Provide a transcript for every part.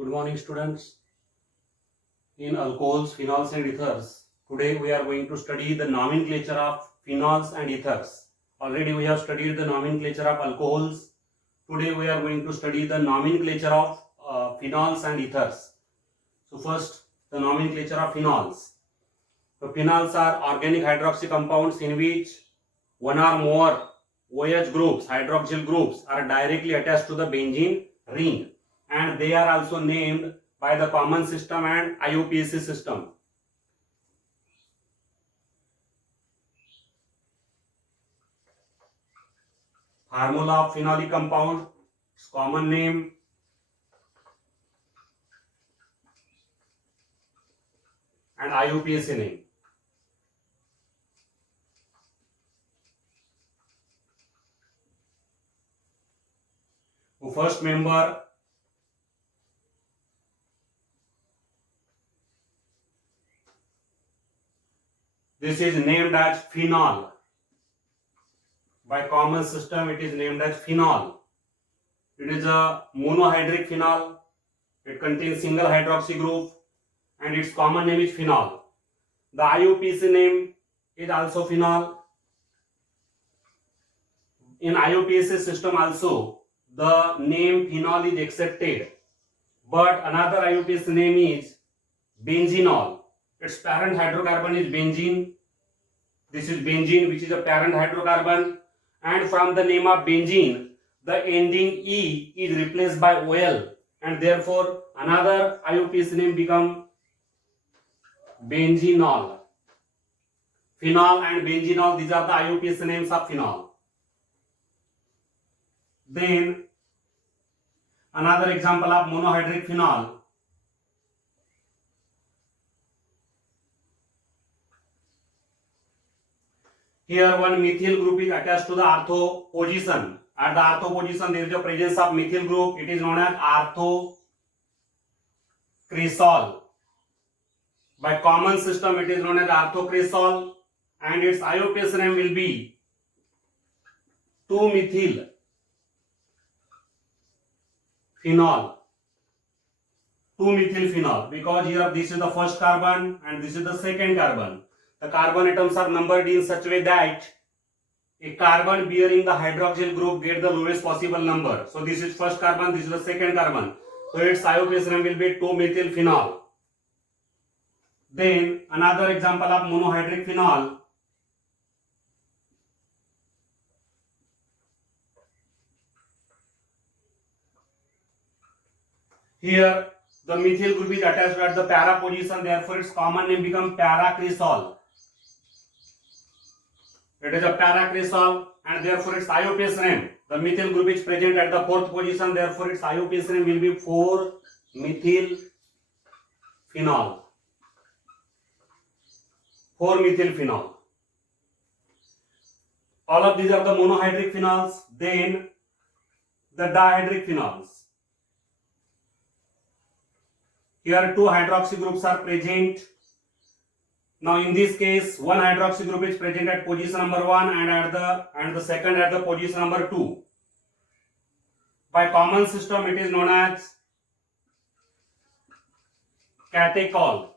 Good morning, students. In alcohols, phenols and ethers, today we are going to study the nomenclature of phenols and ethers. Already we have studied the nomenclature of alcohols. Today we are going to study the nomenclature of phenols and ethers. So first, the nomenclature of phenols. So phenols are organic hydroxy compounds in which one or more OH groups, hydroxyl groups, are directly attached to the benzene ring, and they are also named by the common system and IUPAC system. Formula of phenolic compound, its common name, and IUPAC name. First member, this is named as phenol. By common system, it is named as phenol. It is a monohydric phenol. It contains single hydroxy group, and its common name is phenol. The IUPAC name is also phenol. In IUPAC system also, the name phenol is accepted, but another IUPAC name is benzenol. Its parent hydrocarbon is benzene. This is benzene, which is a parent hydrocarbon, and from the name of benzene, the ending E is replaced by OL, and therefore another IUPAC name become benzenol. Phenol and benzenol, these are the IUPAC names of phenol. Then another example of monohydric phenol. Here one methyl group is attached to the ortho position. At the ortho position there is a presence of methyl group. It is known as orthocresol. By common system it is known as orthocresol, and its IUPAC name will be 2-methyl phenol. 2-methyl phenol, because here this is the first carbon and this is the second carbon. The carbon atoms are numbered in such a way that a carbon bearing the hydroxyl group get the lowest possible number. So this is first carbon, this is the second carbon. So its IUPAC name will be 2-methyl phenol. Then another example of monohydric phenol. Here the methyl group is attached at the para position, therefore its common name becomes paracresol. It is a paracresol, and therefore its IUPAC name, the methyl group is present at the fourth position, therefore its IUPAC name will be 4-methyl phenol. 4-methyl phenol. All of these are the monohydric phenols. Then the dihydric phenols. Here two hydroxy groups are present. Now in this case, one hydroxy group is present at position number 1 and the second at the position number 2. By common system it is known as catechol.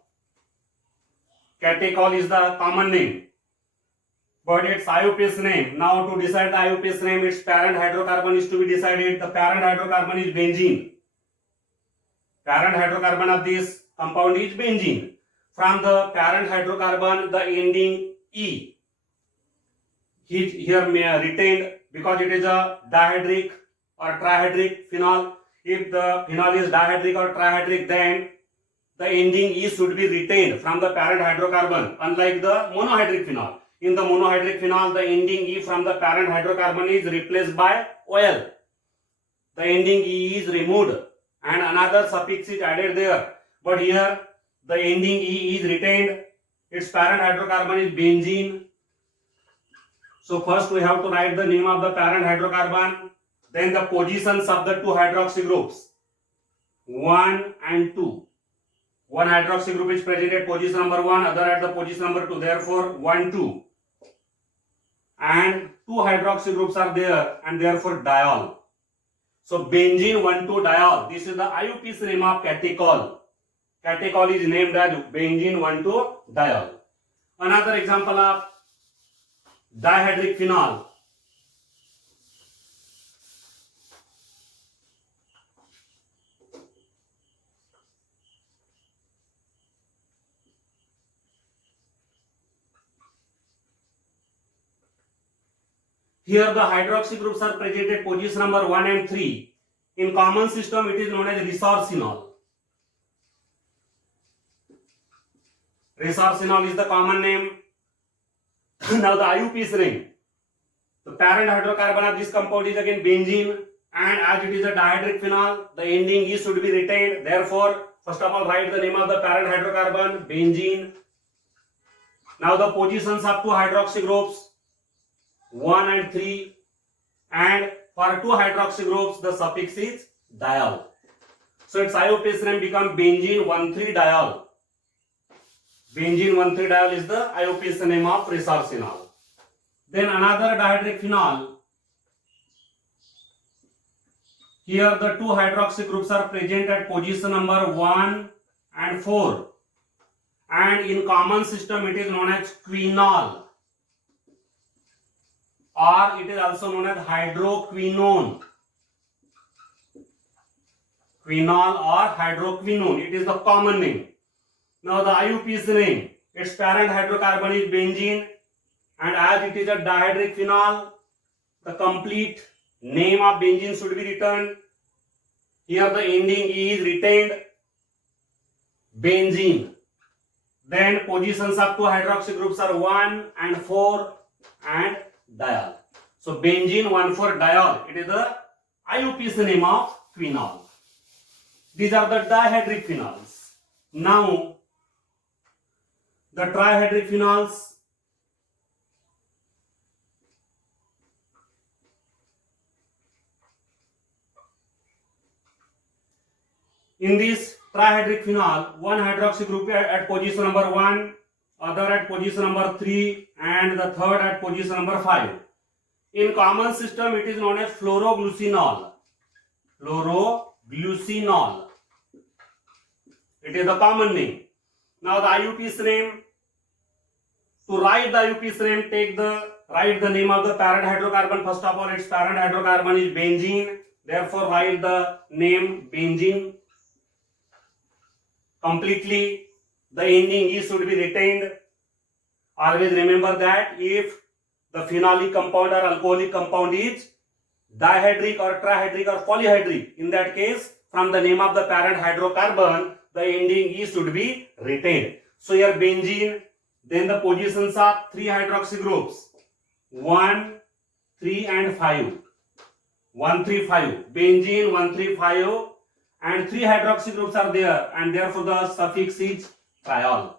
Catechol is the common name, but its IUPAC name, now to decide the IUPAC name, its parent hydrocarbon is to be decided. The parent hydrocarbon is benzene. Parent hydrocarbon of this compound is benzene. From the parent hydrocarbon, the ending E here retained because it is a dihydric or trihydric phenol. If the phenol is dihydric or trihydric, then the ending E should be retained from the parent hydrocarbon, unlike the monohydric phenol. In the monohydric phenol, the ending E from the parent hydrocarbon is replaced by OL. The ending E is removed and another suffix is added there. But here the ending E is retained. Its parent hydrocarbon is benzene. So first we have to write the name of the parent hydrocarbon, then the positions of the two hydroxy groups, 1 and 2. One hydroxy group is present at position number 1, other at the position number 2. Therefore 1, 2. And two hydroxy groups are there, and therefore diol. So benzene 1,2-diol. This is the IUPAC name of catechol. Catechol is named as benzene 1,2-diol. Another example of dihydric phenol. Here the hydroxy groups are present at position number 1 and 3. In common system it is known as resorcinol. Resorcinol is the common name. Now the IUPAC name. The parent hydrocarbon of this compound is again benzene, and as it is a dihydric phenol, the ending E should be retained. Therefore, first of all write the name of the parent hydrocarbon, benzene. Now the positions of two hydroxy groups 1 and 3, and for two hydroxy groups the suffix is diol. So its IUPAC name become benzene 1,3-diol. Benzene 1,3-diol is the IUPAC name of resorcinol. Then another dihydric phenol. Here the two hydroxy groups are present at position number 1 and 4, and in common system it is known as quinol, or it is also known as hydroquinone. Quinol or hydroquinone, it is the common name. Now the IUPAC name, its parent hydrocarbon is benzene, and as it is a dihydric phenol, the complete name of benzene should be written. Here the ending E is retained, benzene. Then positions of two hydroxy groups are 1 and 4 and diol. So benzene 1,4-diol, it is the IUPAC name of quinol. These are the dihydric phenols. Now the trihydric phenols. In this trihydric phenol, one hydroxy group at position number 1, other at position number 3, and the third at position number 5. In common system it is known as fluoroglucinol. Fluoroglucinol. It is the common name. Now the IUPAC name. To write the IUPAC name, write the name of the parent hydrocarbon. First of all, its parent hydrocarbon is benzene. Therefore, write the name benzene completely. The ending E should be retained. Always remember that if the phenolic compound or alcoholic compound is dihydric or trihydric or polyhydric, in that case, from the name of the parent hydrocarbon, the ending E should be retained. So here benzene, then the positions of three hydroxy groups 1, 3 and 5. 1, 3, 5. Benzene 1, 3, 5, and three hydroxy groups are there, and therefore the suffix is triol.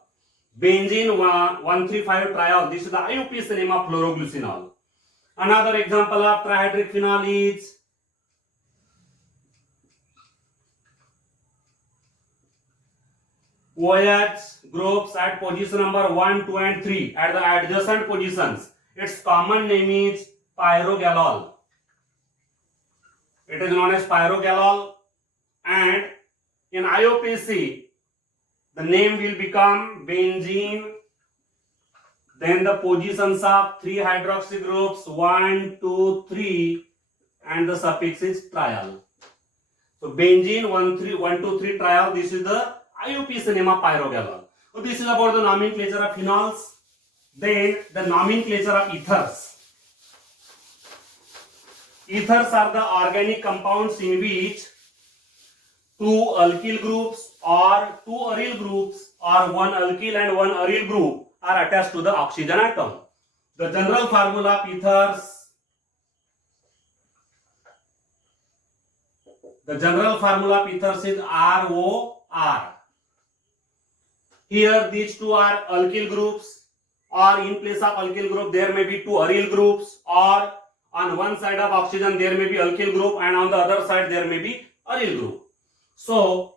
Benzene 1, 3, 5 triol. This is the IUPAC name of fluoroglucinol. Another example of trihydric phenol is OH groups at position number 1, 2 and 3 at the adjacent positions. Its common name is pyrogalol. It is known as pyrogalol, and in IUPAC the name will become benzene. Then the positions of three hydroxy groups 1, 2, 3 and the suffix is triol. So benzene 1, 2, 3 triol. This is the IUPAC name of pyrogalol. So this is about the nomenclature of phenols. Then the nomenclature of ethers. Ethers are the organic compounds in which two alkyl groups or two aryl groups or one alkyl and one aryl group are attached to the oxygen atom. The general formula of ethers. The general formula of ethers is ROR. Here these two are alkyl groups, or in place of alkyl group there may be two aryl groups, or on one side of oxygen there may be alkyl group and on the other side there may be aryl group. So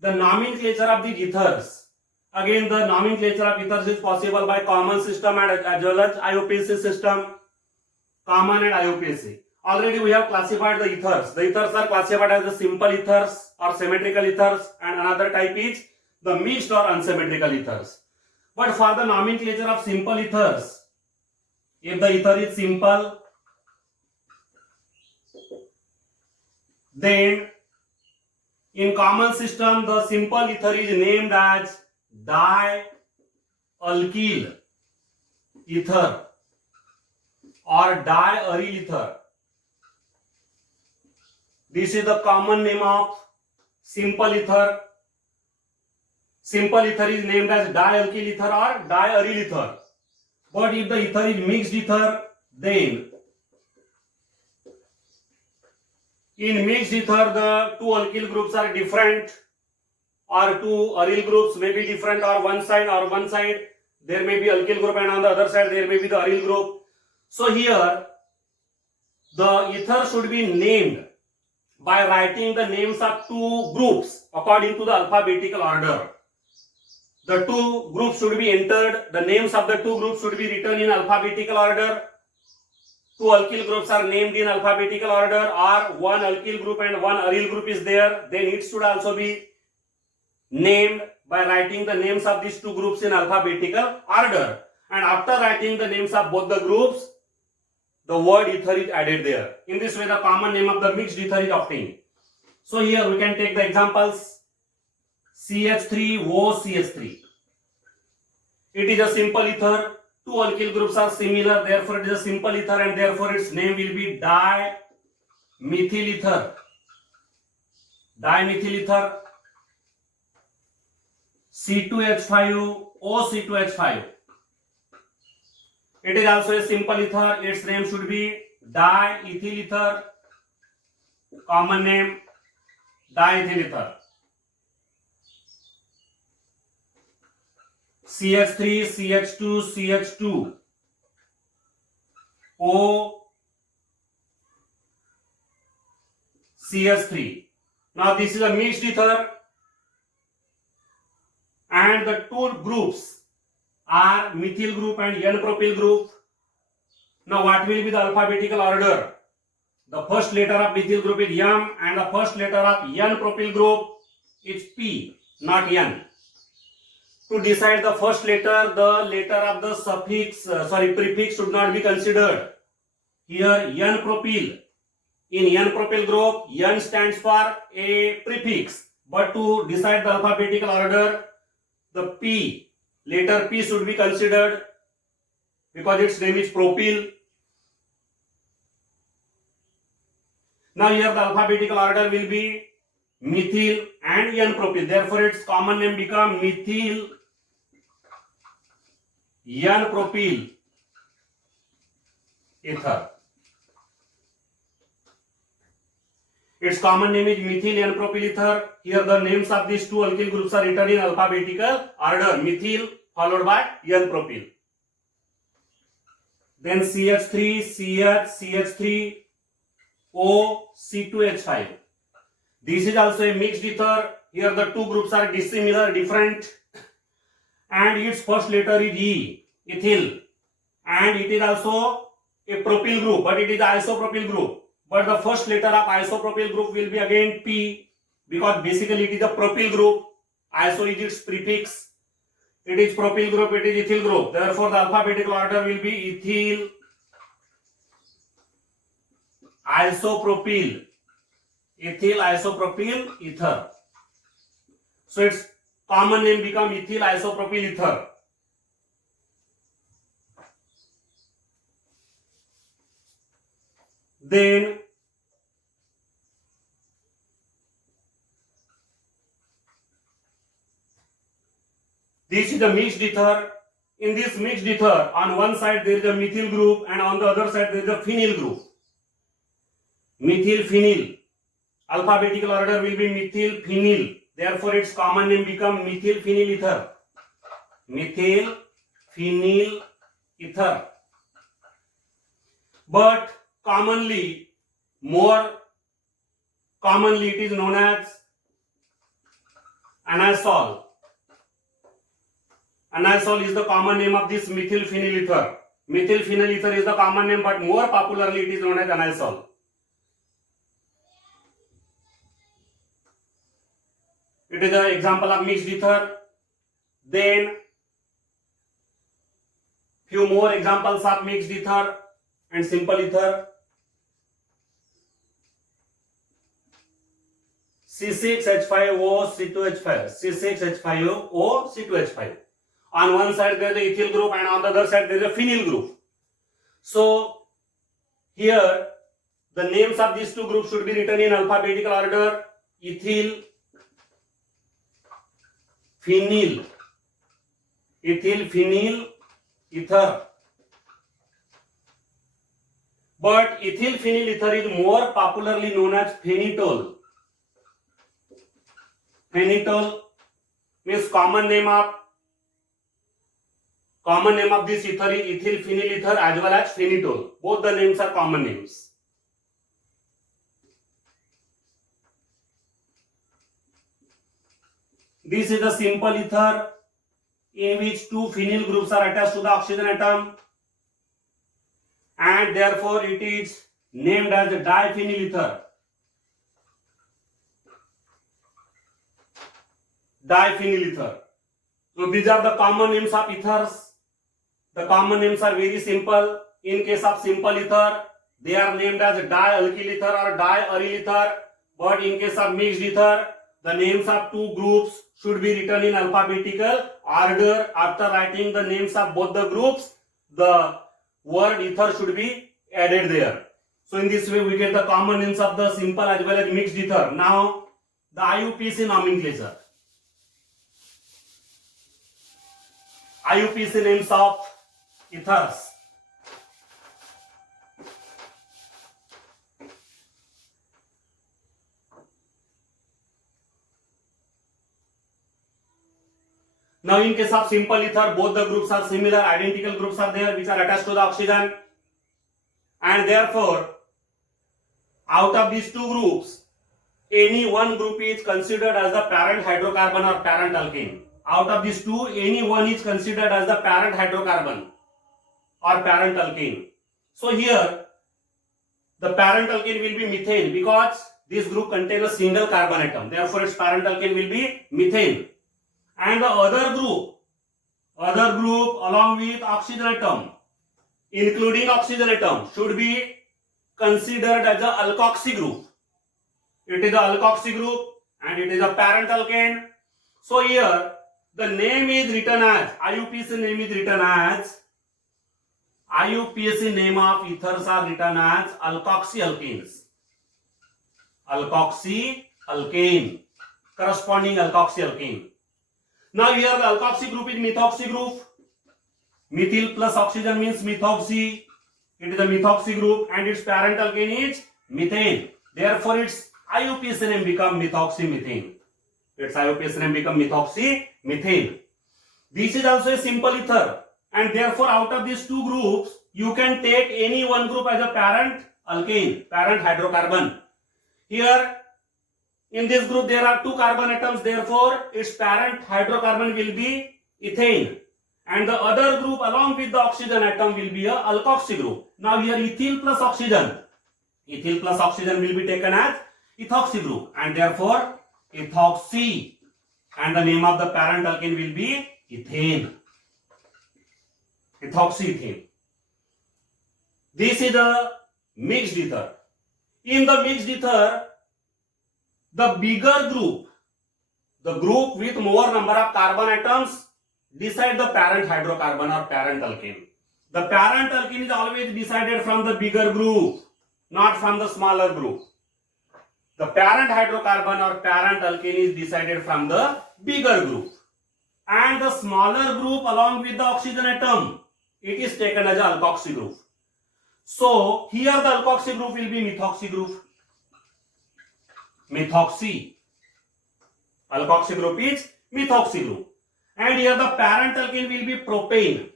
the nomenclature of these ethers, again the nomenclature of ethers is possible by common system and as well as IUPAC system. Common and IUPAC. Already we have classified the ethers. The ethers are classified as the simple ethers or symmetrical ethers, and another type is the mixed or unsymmetrical ethers. But for the nomenclature of simple ethers, if the ether is simple, then in common system the simple ether is named as dialkyl ether or diaryl ether. This is the common name of simple ether. Simple ether is named as dialkyl ether or diaryl ether. But if the ether is mixed ether, then in mixed ether the two alkyl groups are different, or two aryl groups may be different, or one side there may be alkyl group and on the other side there may be the aryl group. So here the ether should be named by writing the names of two groups according to the alphabetical order. The two groups should be entered, the names of the two groups should be written in alphabetical order. Two alkyl groups are named in alphabetical order, or one alkyl group and one aryl group is there, then it should also be named by writing the names of these two groups in alphabetical order. And after writing the names of both the groups, the word ether is added there. In this way the common name of the mixed ether is obtained. So here we can take the examples. CH3OCH3. It is a simple ether. Two alkyl groups are similar, therefore it is a simple ether, and therefore its name will be dimethyl ether. Dimethyl ether. C2H5OC2H5. It is also a simple ether. Its name should be diethyl ether. Common name diethyl ether. CH3, CH2, CH2, O, CH3. Now this is a mixed ether, and the two groups are methyl group and N-propyl group. Now what will be the alphabetical order? The first letter of methyl group is M, and the first letter of N-propyl group is P, not N. To decide the first letter, the letter of the prefix should not be considered. Here N-propyl. In N-propyl group, N stands for a prefix. But to decide the alphabetical order, the P, letter P should be considered because its name is propyl. Now here the alphabetical order will be methyl and N-propyl. Therefore its common name become methyl N-propyl ether. Its common name is methyl N-propyl ether. Here the names of these two alkyl groups are written in alphabetical order. Methyl followed by N-propyl. Then CH3, CH, CH3, O, C2H5. This is also a mixed ether. Here the two groups are dissimilar, different, and its first letter is E, ethyl, and it is also a propyl group, but it is isopropyl group. But the first letter of isopropyl group will be again P, because basically it is a propyl group. Iso is its prefix. It is propyl group, it is ethyl group. Therefore the alphabetical order will be ethyl, isopropyl, ethyl isopropyl ether. So its common name become ethyl isopropyl ether. Then this is the mixed ether. In this mixed ether, on one side there is a methyl group and on the other side there is a phenyl group. Methyl phenyl. Alphabetical order will be methyl phenyl. Therefore its common name become methyl phenyl ether. Methyl phenyl ether. But more commonly it is known as anisole. Anisole is the common name of this methyl phenyl ether. Methyl phenyl ether is the common name, but more popularly it is known as anisole. It is an example of mixed ether. Then few more examples of mixed ether and simple ether. C6H5O C2H5, C6H5O C2H5. On one side there is the ethyl group and on the other side there is a phenyl group. So here the names of these two groups should be written in alphabetical order: ethyl, phenyl, ethyl, phenyl, ether. But ethyl phenyl ether is more popularly known as phenitol. Phenitol means common name of this ether is ethyl phenyl ether as well as phenitol. Both the names are common names. This is a simple ether in which two phenyl groups are attached to the oxygen atom, and therefore it is named as a diphenyl ether. Diphenyl ether. So these are the common names of ethers. The common names are very simple. In case of simple ether, they are named as dialkyl ether or diaryl ether. But in case of mixed ether, the names of two groups should be written in alphabetical order. After writing the names of both the groups, the word ether should be added there. So in this way we get the common names of the simple as well as mixed ether. Now the IUPAC nomenclature. IUPAC names of ethers. Now in case of simple ether, both the groups are similar, identical groups are there which are attached to the oxygen, and therefore out of these two groups, any one group is considered as the parent hydrocarbon or parent alkane. Out of these two, any one is considered as the parent hydrocarbon or parent alkane. So here the parent alkane will be methane because this group contains a single carbon atom. Therefore its parent alkane will be methane. And the other group along with oxygen atom, including oxygen atom, should be considered as a alkoxy group. It is the alkoxy group and it is a parent alkane. So here the name is written as, IUPAC name is written as, IUPAC name of ethers are written as alkoxy alkanes. Alkoxy alkane, corresponding alkoxy alkane. Now here the alkoxy group is methoxy group. Methyl plus oxygen means methoxy. It is a methoxy group and its parent alkane is methane. Therefore its IUPAC name become methoxymethane. Its IUPAC name become methoxymethane. This is also a simple ether, and therefore out of these two groups you can take any one group as a parent alkane, parent hydrocarbon. Here in this group there are two carbon atoms, therefore its parent hydrocarbon will be ethane, and the other group along with the oxygen atom will be a alkoxy group. Now here ethyl plus oxygen will be taken as ethoxy group, and therefore ethoxy, and the name of the parent alkane will be ethane. Ethoxyethane. This is the mixed ether. In the mixed ether, the bigger group, the group with more number of carbon atoms, decide the parent hydrocarbon or parent alkane. The parent alkane is always decided from the bigger group, not from the smaller group. The parent hydrocarbon or parent alkane is decided from the bigger group, and the smaller group along with the oxygen atom, it is taken as an alkoxy group. So here the alkoxy group will be methoxy group. Methoxy. Alkoxy group is methoxy group. And here the parent alkane will be propane,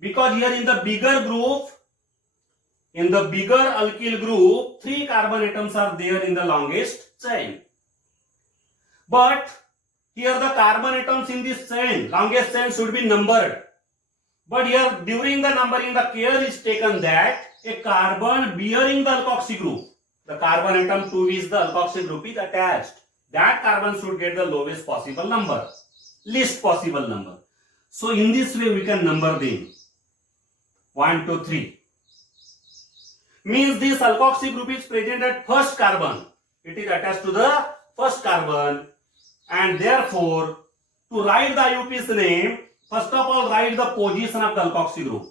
because here in the bigger group, in the bigger alkyl group, 3 carbon atoms are there in the longest chain. But here the carbon atoms in this chain, longest chain, should be numbered. But here during the numbering the care is taken that a carbon bearing the alkoxy group, the carbon atom to which the alkoxy group is attached, that carbon should get the lowest possible number, least possible number. So in this way we can number them 1, 2, 3. Means this alkoxy group is present at first carbon. It is attached to the first carbon, and therefore to write the IUPAC's name, first of all write the position of the alkoxy group.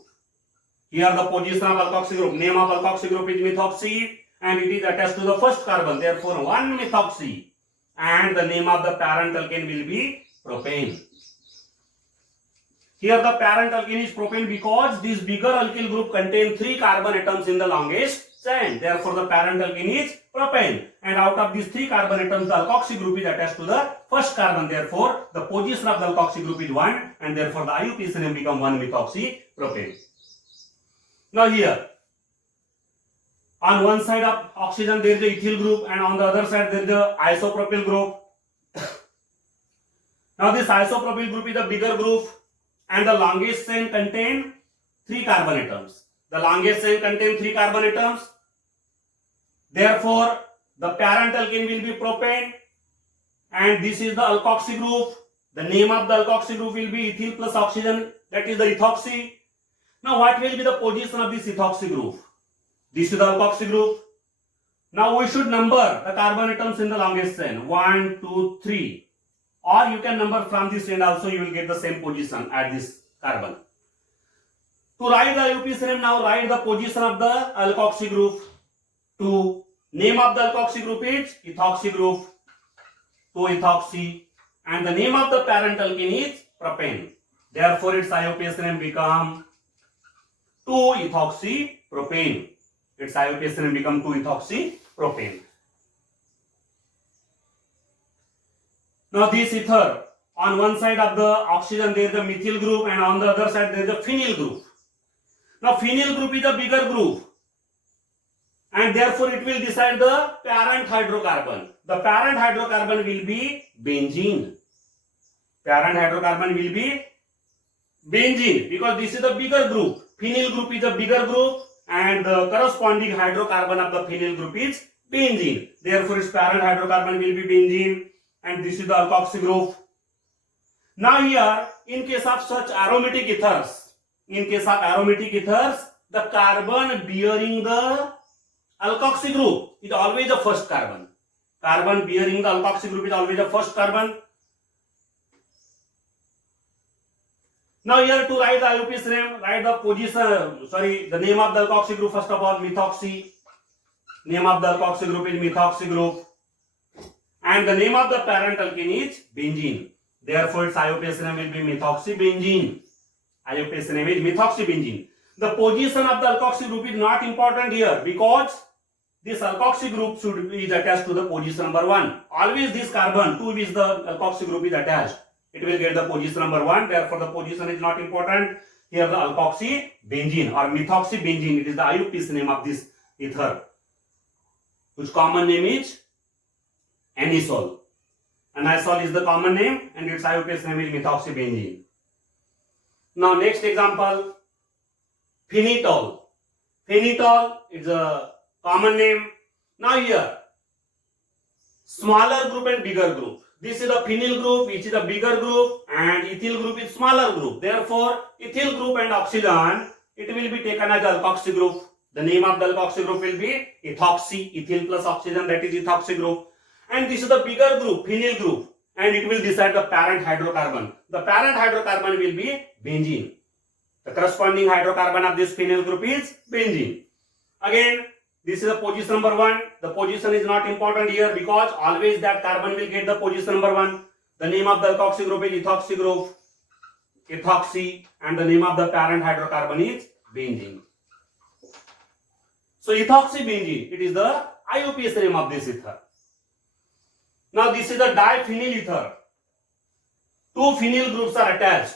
Here the position of alkoxy group, name of alkoxy group is methoxy and it is attached to the first carbon, therefore 1-methoxy, and the name of the parent alkane will be propane. Here the parent alkane is propane because this bigger alkyl group contains 3 carbon atoms in the longest chain. Therefore the parent alkane is propane, and out of these 3 carbon atoms the alkoxy group is attached to the first carbon. Therefore the position of the alkoxy group is 1, and therefore the IUPAC's name become 1-methoxy propane. Now here on one side of oxygen there is the ethyl group, and on the other side there is the isopropyl group. Now this isopropyl group is the bigger group, and the longest chain contain 3 carbon atoms. The longest chain contains 3 carbon atoms. Therefore, the parent alkane will be propane, and this is the alkoxy group. The name of the alkoxy group will be ethyl plus oxygen, that is the ethoxy. Now, what will be the position of this ethoxy group? This is the alkoxy group. Now, we should number the carbon atoms in the longest chain 1, 2, 3. Or you can number from this end also, you will get the same position at this carbon. To write the IUPAC's name, now write the position of the alkoxy group. To name of the alkoxy group is ethoxy group, 2-ethoxy, and the name of the parent alkane is propane. Therefore, its IUPAC's name become 2-ethoxy propane. Its IUPAC's name become 2-ethoxy propane. Now this ether, on one side of the oxygen there is the methyl group, and on the other side there is the phenyl group. Now phenyl group is a bigger group, and therefore it will decide the parent hydrocarbon. The parent hydrocarbon will be benzene. Parent hydrocarbon will be benzene because this is the bigger group. Phenyl group is a bigger group, and the corresponding hydrocarbon of the phenyl group is benzene. Therefore its parent hydrocarbon will be benzene, and this is the alkoxy group. Now here, in case of such aromatic ethers, the carbon bearing the alkoxy group is always the first carbon. Carbon bearing the alkoxy group is always the first carbon. Now here to write the IUPAC's name, write the position, the name of the alkoxy group first of all, methoxy. Name of the alkoxy group is methoxy group. And the name of the parent alkane is benzene. Therefore, its IUPAC's name will be methoxybenzene. IUPAC's name is methoxybenzene. The position of the alkoxy group is not important here because this alkoxy group should be attached to the position number 1. Always this carbon to which the alkoxy group is attached, it will get the position number 1. Therefore, the position is not important. Here the alkoxybenzene or methoxybenzene, it is the IUPAC's name of this ether, whose common name is anisole. Anisole is the common name, and its IUPAC's name is methoxybenzene. Now next example, phenitol. Phenitol is a common name. Now here, smaller group and bigger group. This is the phenyl group, which is a bigger group, and ethyl group is smaller group. Therefore, ethyl group and oxygen, it will be taken as alkoxy group. The name of the alkoxy group will be ethoxy, ethyl plus oxygen, that is ethoxy group. And this is the bigger group, phenyl group, and it will decide the parent hydrocarbon. The parent hydrocarbon will be benzene. The corresponding hydrocarbon of this phenyl group is benzene. Again, this is the position number 1. The position is not important here because always that carbon will get the position number 1. The name of the alkoxy group is ethoxy group, ethoxy, and the name of the parent hydrocarbon is benzene. So ethoxybenzene, it is the IUPAC's name of this ether. Now this is the diphenyl ether. 2 phenyl groups are attached.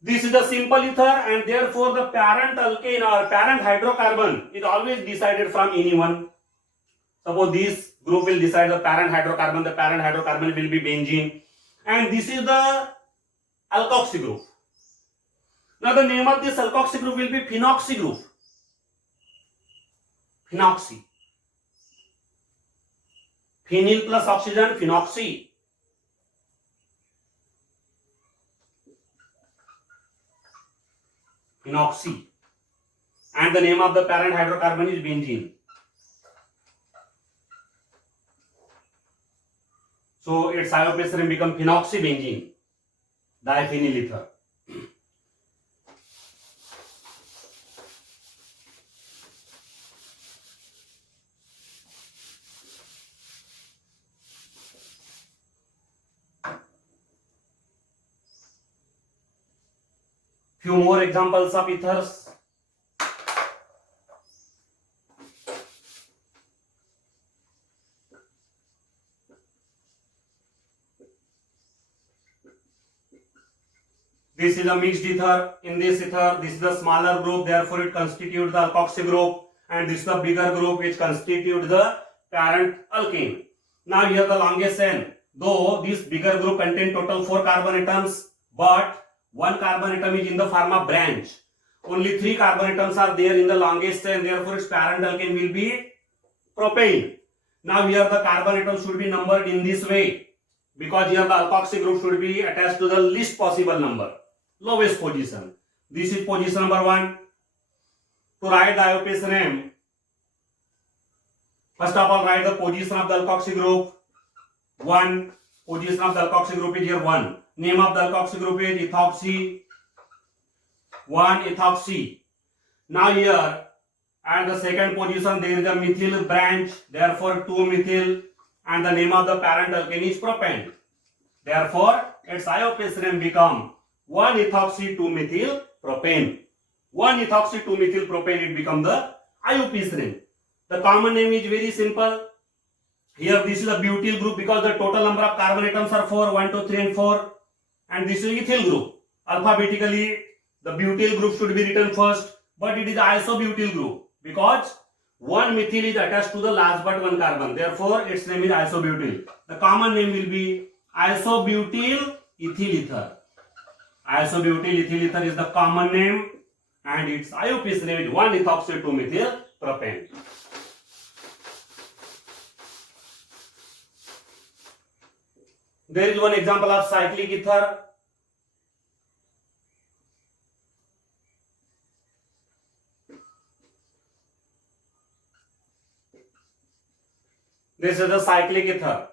This is the simple ether, and therefore the parent alkane or parent hydrocarbon is always decided from any one. Suppose this group will decide the parent hydrocarbon will be benzene, and this is the alkoxy group. Now the name of this alkoxy group will be phenoxy group. Phenoxy. Phenyl plus oxygen, phenoxy. Phenoxy. And the name of the parent hydrocarbon is benzene. So its IUPAC name become phenoxybenzene, diphenyl ether. Few more examples of ethers. This is a mixed ether. In this ether, this is the smaller group, therefore it constitutes the alkoxy group, and this is the bigger group which constitutes the parent alkane. Now here the longest chain. Though this bigger group contains total 4 carbon atoms, but 1 carbon atom is in the form of branch. Only 3 carbon atoms are there in the longest chain, therefore its parent alkane will be propane. Now here the carbon atoms should be numbered in this way, because here the alkoxy group should be attached to the least possible number, lowest position. This is position number 1. To write the IUPAC name, first of all write the position of the alkoxy group. 1. Position of the alkoxy group is here 1. Name of the alkoxy group is ethoxy. 1 ethoxy. Now here at the second position there is a methyl branch, therefore 2 methyl, and the name of the parent alkane is propane. Therefore its IUPAC name become 1 ethoxy 2 methyl propane. 1 ethoxy 2 methyl propane, it become the IUPAC name. The common name is very simple. Here this is a butyl group because the total number of carbon atoms are 4, 1, 2, 3 and 4. And this is ethyl group. Alphabetically the butyl group should be written first, but it is isobutyl group because 1 methyl is attached to the last but 1 carbon. Therefore its name is isobutyl. The common name will be isobutyl ethyl ether. Isobutyl ethyl ether is the common name, and its IUPAC name is 1 ethoxy 2 methyl propane. There is one example of cyclic ether. This is the cyclic ether.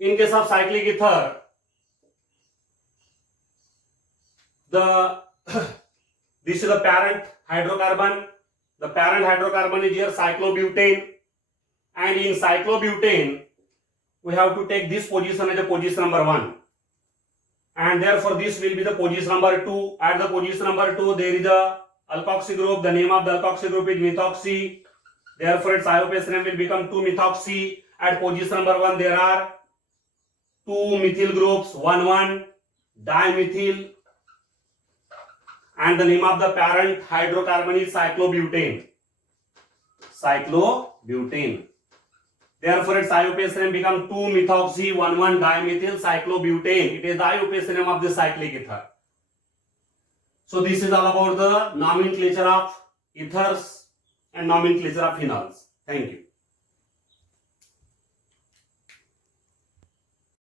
In case of cyclic ether, this is the parent hydrocarbon. The parent hydrocarbon is here cyclobutane, and in cyclobutane we have to take this position as a position number 1, and therefore this will be the position number 2. At the position number 2 there is a alkoxy group. The name of the alkoxy group is methoxy, therefore its IUPAC name will become 2-methoxy. At position number 1 there are 2 methyl groups, 1,1 dimethyl, and the name of the parent hydrocarbon is cyclobutane. Cyclobutane. Therefore its IUPAC name become 2-methoxy 1,1 dimethyl cyclobutane. It is the IUPAC name of the cyclic ether. So this is all about the nomenclature of ethers and nomenclature of phenols. Thank you.